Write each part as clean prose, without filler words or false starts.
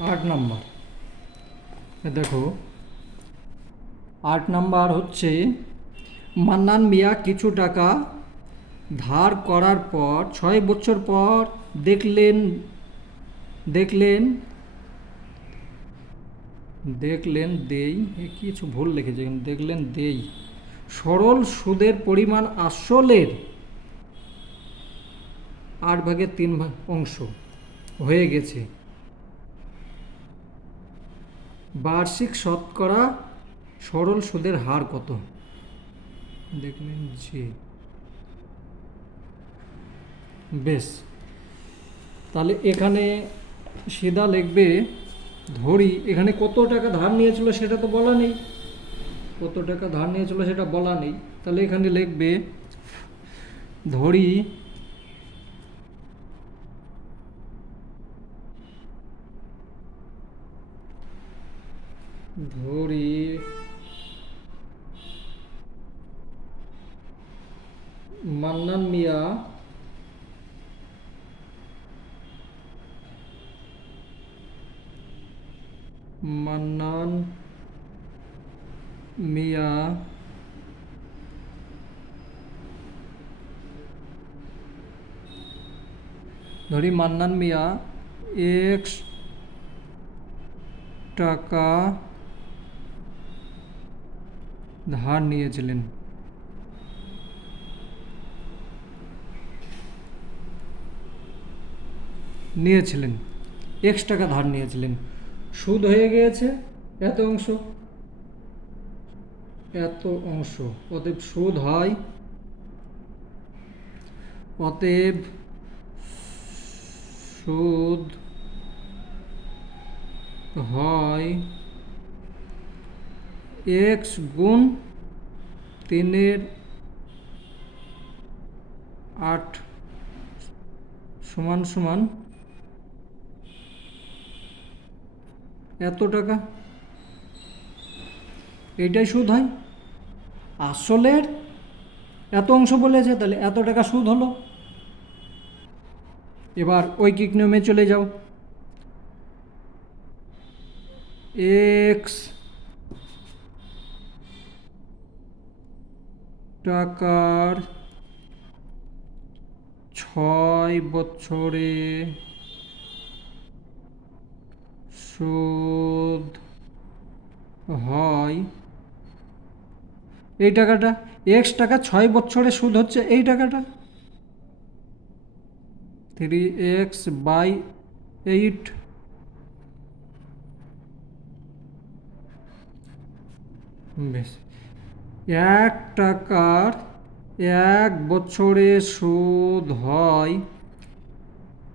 8 নম্বর দেখো, 8 নম্বর হচ্ছে মান্নান মিয়া কিছু টাকা ধার করার পর 6 বছর পর দেখলেন দেখলেন দেখলেন দেই কিছু ভুল লিখেছে এখানে, দেখলেন দেই সরল সুদের পরিমাণ আসলের 8/3 হয়ে গেছে। বার্ষিক শতকরা সরল সুদের হার কত? দেখলেন যে বেশ, তাহলে এখানে সিধা লিখবে ধরি, এখানে কত টাকা ধার নিয়েছিল সেটা তো বলা নেই, কত টাকা ধার নিয়েছিল সেটা বলা নেই, তাহলে এখানে লিখবে ধরি ধরি মান্নান মিয়া মান্নান মিয়া ধরি মান্নান মিয়া 1 টাকা ধার নিয়েছিলেন। X টাকা ধার নিয়েছিলেন, সুদ হয়ে গিয়েছে এত অংশ, অতএব সুদ হয়, অতএব সুদ হয় x গুণ 3/8 সমান সমান এত টাকা। এইটাই সুদ হয়, আসলের এত অংশ বলেছে, তাহলে এত টাকা সুদ হলো। এবার ঐকিক নিয়মে চলে যাও, x টাকার 6 বছরে সুদ হয়, এই টাকাটা x টাকা 6 বছরে সুদ হচ্ছে এই টাকাটা 3x/8। বেশ, 1 টাকার 1 বছরে সুদ হয়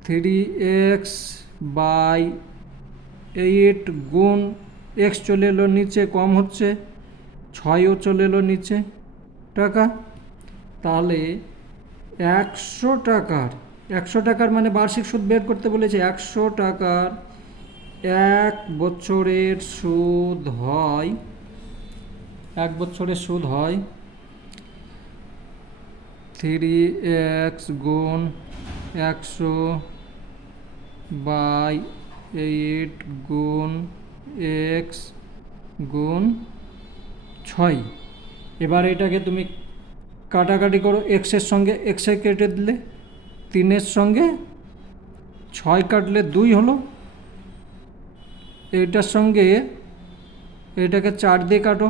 3x/8 গুণ x চলে এলো নিচে, কম হচ্ছে, 6ও চলে এলো নিচে টাকা, তাহলে 100 টাকার মানে বার্ষিক সুদ বের করতে বলেছে, 100 টাকার 1 বছরের সুদ হয় 3x গুণ 100/8 গুণ x গুণ 6। এবার এটাকে তুমি কাটাকাটি করো, এক্সের সঙ্গে এক্সে কেটে দিলে, 3-এর সঙ্গে 6 কাটলে 2 হলো, এইটার সঙ্গে এটাকে 4 দিয়ে কাটো,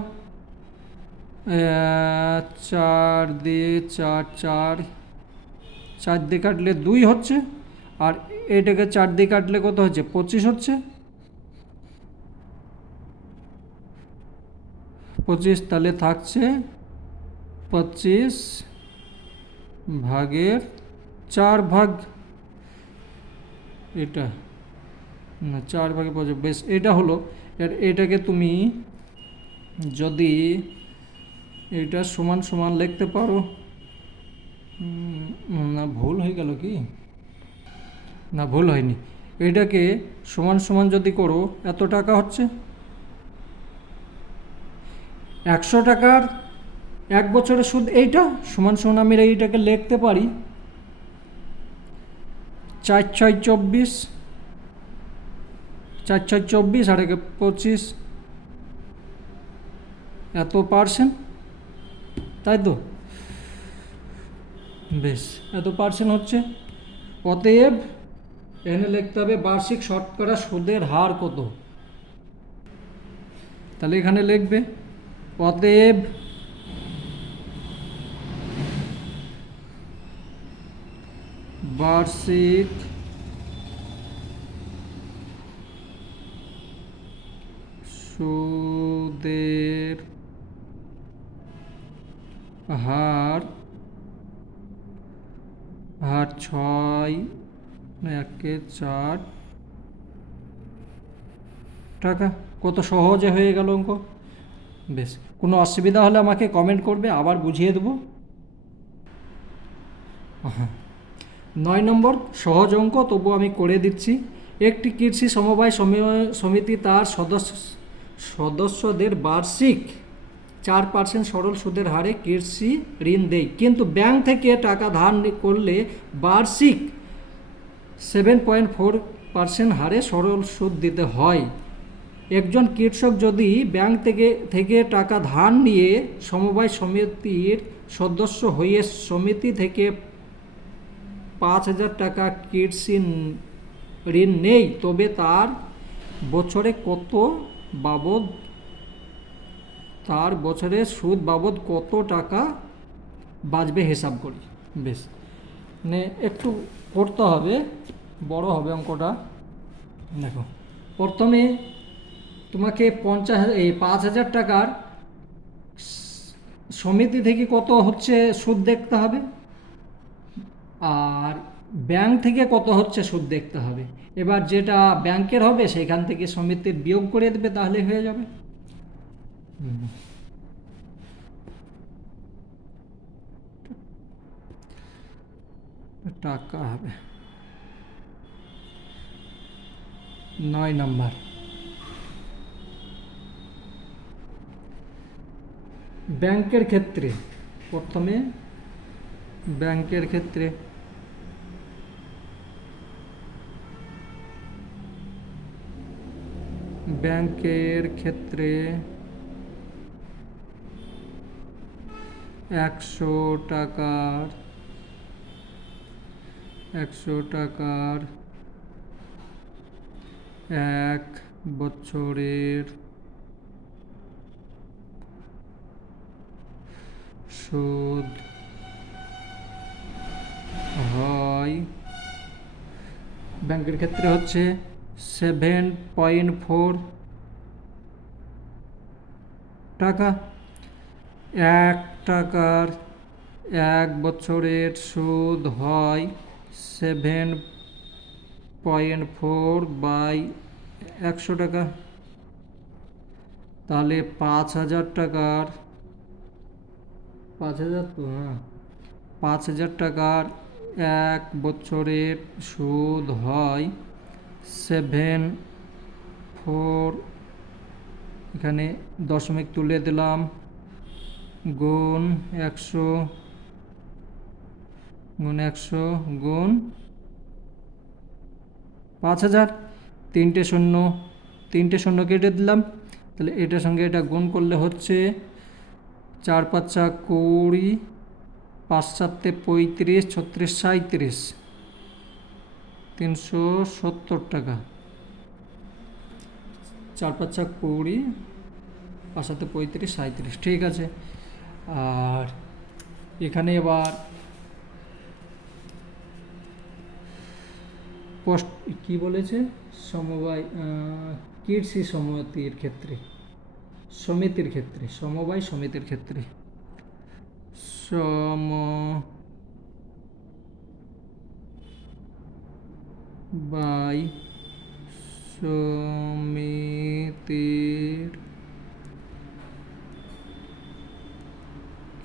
4 দিয়ে 4 দিয়ে কাটলে 2 হচ্ছে, আর এটাকে 4 দিয়ে কাটলে কত হচ্ছে, 25 হচ্ছে, 25, তাহলে থাকছে 25/4 এটা না 4/5। বেশ, এটা হলো। এটাকে তুমি যদি এটা সমান সমান লিখতে পারো, না ভুল হয়ে গেল কি, না ভুল হয়নি, এটাকে সমান সমান যদি করো এত টাকা হচ্ছে 100 টাকার 1 বছরের সুদ, এইটা সমান সমান আমি এইটাকে লিখতে পারি 4×6 = 24, চার ছয় 24 আর একে 25, এত পার্সেন্ট, তাই তো? বেশ, এত পার্সেন্ট হচ্ছে। অতএব এখানে লিখতে হবে বার্ষিক শতকরা সুদের হার কত। তাহলে এখানে লিখবে অতএব বার্ষিক সুদের হার 6 টাকা। কত সহজে হয়ে গেল অঙ্ক। বেশ, কোনো অসুবিধা হলে আমাকে কমেন্ট করবে, আবার বুঝিয়ে দেবো। 9 নম্বর সহজ অঙ্ক, তবু আমি করে দিচ্ছি। একটি কৃষি সমবায় সমিতি তার সদস্যদের বার্ষিক 4% সরল সুদের হারে কৃষি ঋণ দেয়, কিন্তু ব্যাংক থেকে টাকা ধার করলে বার্ষিক 7.4% হারে সরল সুদ দিতে হয়। একজন কৃষক যদি ব্যাংক থেকে টাকা ধার নিয়ে সমবায় সমিতির সদস্য হয়ে সমিতি থেকে 5,000 টাকা কৃষি ঋণ নেই, তবে তার বছরে সুদ বাবদ কত টাকা বাঁচবে হিসাব করি। বেশ, মানে একটু করতে হবে, বড় হবে অঙ্কটা। দেখো, প্রথমে তোমাকে 5,000 টাকার সমিতি থেকে কত হচ্ছে সুদ দেখতে হবে, আর ব্যাংক থেকে কত হচ্ছে সুদ দেখতে হবে। এবার যেটা ব্যাংকের হবে সেখান থেকে সমিতির বিয়োগ করে দেবে, তাহলে হয়ে যাবে। টাকা হবে 9 নম্বর। ব্যাংকের ক্ষেত্রে প্রথমে ব্যাংকের ক্ষেত্রে 100 টাকার 1 বছরের সুদ হয়, ব্যাংকের ক্ষেত্রে হচ্ছে 7.4 টাকা। 1 টাকার 1 বছরের সুদ হয় 7.4 বাই 100 টাকা। তাহলে 5,000 টাকার 5,000 টাকার 1 বছরের সুদ হয় 7.4, এখানে দশমিক তুলে দিলাম, গুণ 100 গুণ 5,000। 3টে শূন্য কেটে দিলাম, তাহলে এটার সঙ্গে এটা গুণ করলে হচ্ছে 4 5 20, 5 7 35, 36 37, 370 টাকা। 4 5 20, 5 7 35, 37, ঠিক আছে। আর এখানে এবার কি বলেছে, সমবায় কৃষি সমিতির ক্ষেত্রে সমবায় সমিতির ক্ষেত্রে সমবায় সমিতির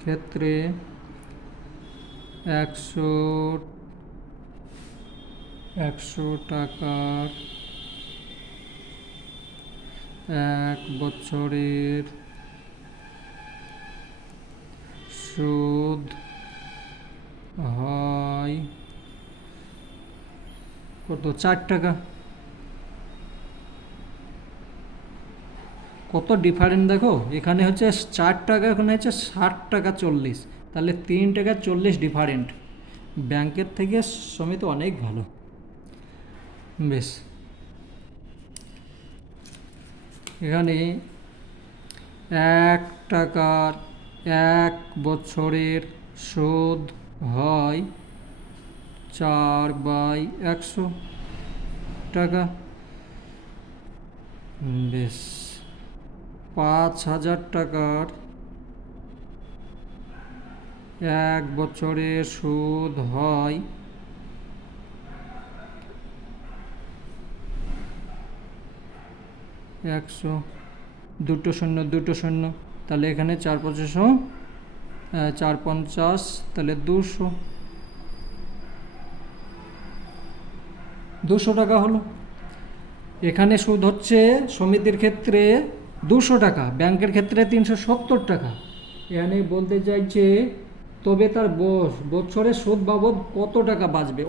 ক্ষেত্রে 100 টাকার 1 বছরের সুদ হয় কত, 4 টাকা। কত ডিফারেন্ট দেখো, এখানে হচ্ছে 4 টাকা, এখানে হচ্ছে 60 টাকা 40, তাহলে 3 টাকা 40 ডিফারেন্ট। ব্যাংকের থেকে সমিতি অনেক ভালো। বেশ, এখানে 1 টাকার 1 বছরের সুদ হয় 4/100 টাকা। বেশ, 5,000 টাকার 1 বছরের সুদ হয় 100, 2 শূন্য, তাহলে এখানে 4 50, তাহলে 200 টাকা হলো। এখানে সুদ হচ্ছে সমিতির ক্ষেত্রে 200 টাকা, ব্যাংকের ক্ষেত্রে 370 টাকা। এখানে বলতে চাইছে তবে তার বছরের সুদ বাবদ কত টাকা বাঁচবে।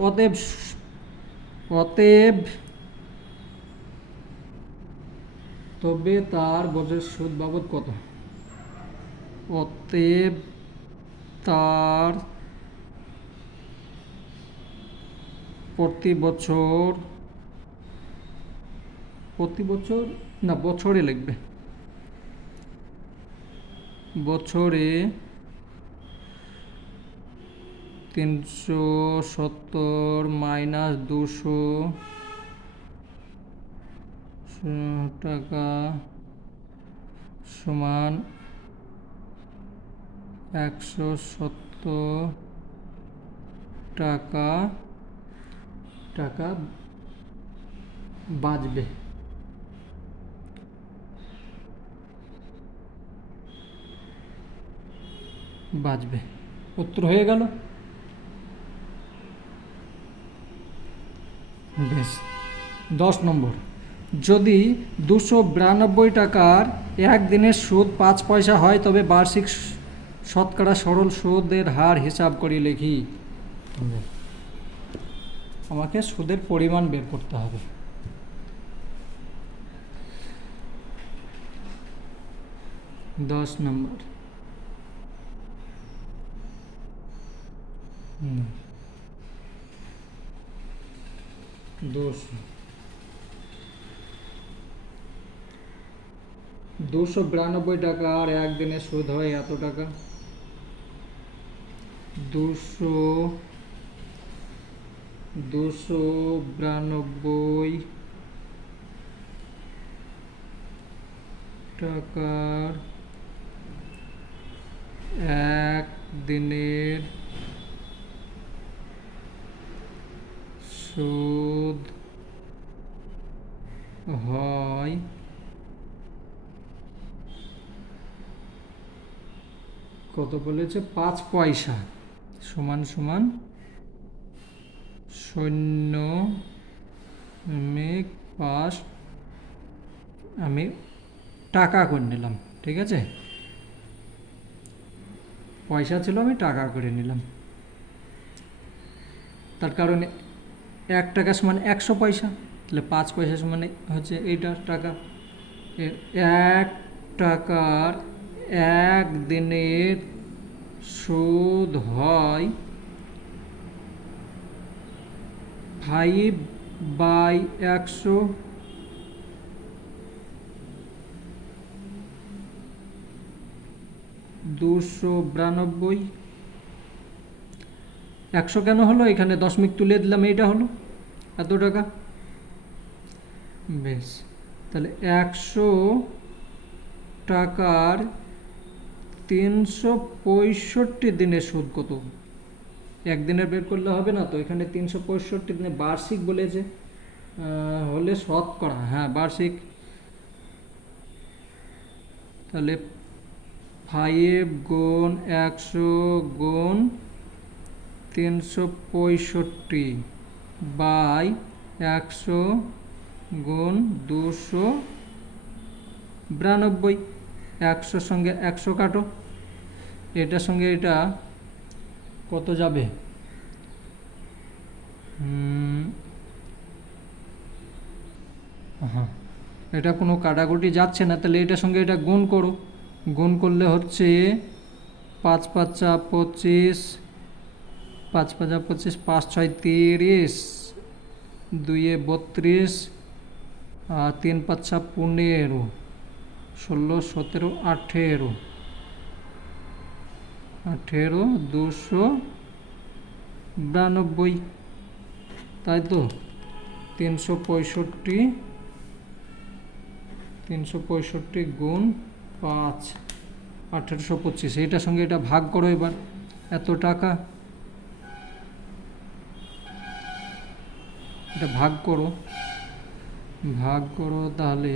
অতএব তবে তার বছরের সুদ বাবদ কত, অতএব তার প্রতি বছর না, বছরে লিখবে, বছরে 370 মাইনাস 200 টাকা সমান 170 টাকা বাঁচবে। উত্তর হয়ে গেল। বেশ, 10 নম্বর, যদি 292 টাকার একদিনের সুদ 5 পয়সা হয় তবে বার্ষিক শতকরা সরল সুদের হার হিসাব করে লিখি। আমাকে সুদের পরিমাণ বের করতে হবে। দশ নম্বর, দুশো 292 টাকার একদিনের সুদ হয় এত টাকা। 292 টাকার একদিনের সুদ হয় কত বলেছে, 5 পয়সা, সমান 0.5, আমি টাকা করে নিলাম, ঠিক আছে, পয়সা ছিল আমি টাকা করে নিলাম, তার কারণে 1 টাকা সমান 100 পয়সা, তাহলে 5 পয়সা সমান হচ্ছে এইটা টাকা। 1 টাকার একদিনের সুদ হয় 5/100, 292, 100 কেন হলো, এখানে দশমিক তুলে দিলাম, এইটা হলো এত টাকা। বেশ, তাহলে 100 টাকার 365 দিনের সুদ কত, একদিনের বের করলে হবে না তো, এখানে 365 দিনে বার্ষিক বলেছে, হলে শতকরা, হ্যাঁ বার্ষিক, তাহলে 5 গুণ 100 গুণ 365 বাই 100 গুণ 292, 100 সঙ্গে 100 কাটো, এটার সঙ্গে এটা কত যাবে, হ্যাঁ এটা কোনো কাটাকুটি যাচ্ছে না, তাহলে এটার সঙ্গে এটা গুণ করো। গুণ করলে হচ্ছে 5 5 25, 5 5 25, 5 6 30, 2 32, 3 5 15, 16 17 18, 292, তাই তো? 365 গুণ 5, 1825। এইটার সঙ্গে এটা ভাগ করো এবার, এত টাকা। এটা ভাগ করো, তাহলে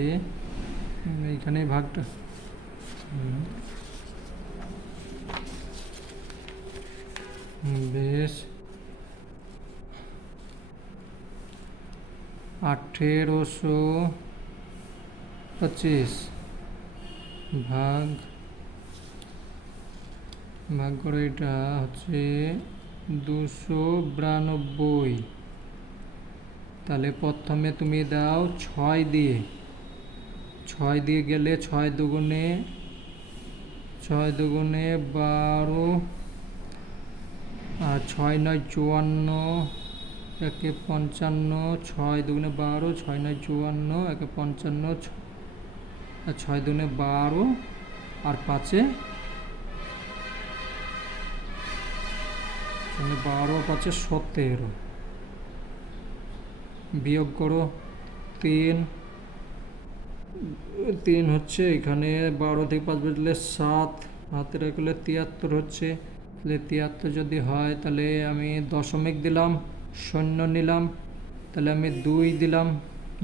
এইখানে ভাগটা বেশ 1825 ভাগ করে এটা হচ্ছে 292। তাহলে প্রথমে তুমি দাও 6 দিয়ে গেলে 6 দুগুণে 12, আর 6 9 54, 1 55, 6 দুগুণে 12, 6 9 54, 1 55, 6 দুগুণে 12, আর 5 12 আর 5 17, বিয়োগ করো 3 হচ্ছে এখানে 12 থেকে 5 বাজলে 7, হাতে রাখলে 73 হচ্ছে। তাহলে 73 যদি হয় তাহলে আমি দশমিক দিলাম, শূন্য নিলাম, তাহলে আমি 2 দিলাম,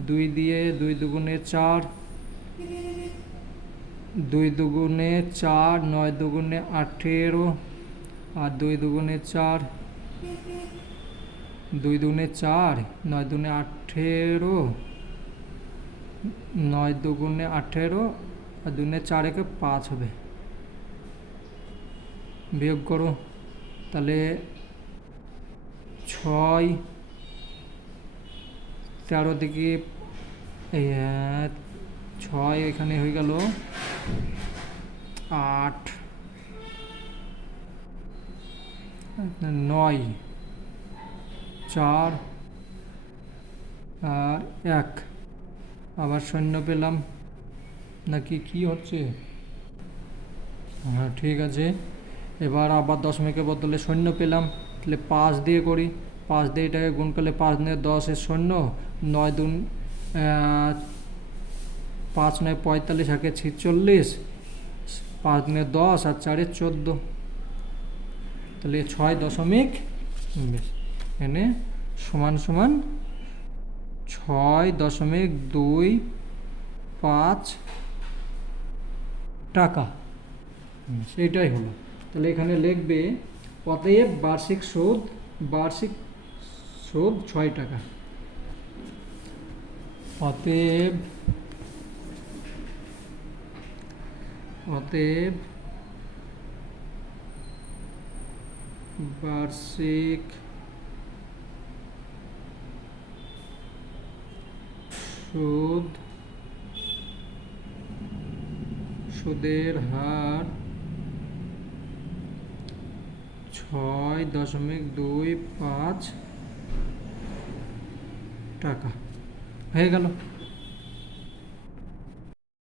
2 দিয়ে 2 দুগুণে 4, 2 দুগুণে 4, 9 দুগুণে 18, আর 2 দুগুণে 4, 2 দুগুণে 4, 9 দুগুণে 18, 9 দুগুণে 18, আর 2 4 একে 5 হবে। বিয়োগ করো, তাহলে 6 13 দিকে 6 এখানে হয়ে গেল 8, 9, 4 আর 1, আবার শূন্য পেলাম নাকি কি হচ্ছে? হ্যাঁ ঠিক আছে। এবার আবার দশমিকের বদলে শূন্য পেলাম, তাহলে 5 দিয়ে করি। 5 দিয়ে এটাকে গুণ করলে 5 9 10 এর শূন্য, 9 2 5 9 45, আর 46, 5 9 10, আর 4 14, তাহলে 6 দশমিক এখানে সমান 6.25 টাকা। সেইটাই হলো। তাহলে এখানে লিখবে অতএব বার্ষিক সুদ 6 টাকা। অতএব বার্ষিক সুদের হার 6.25 টাকা হয়ে গেল।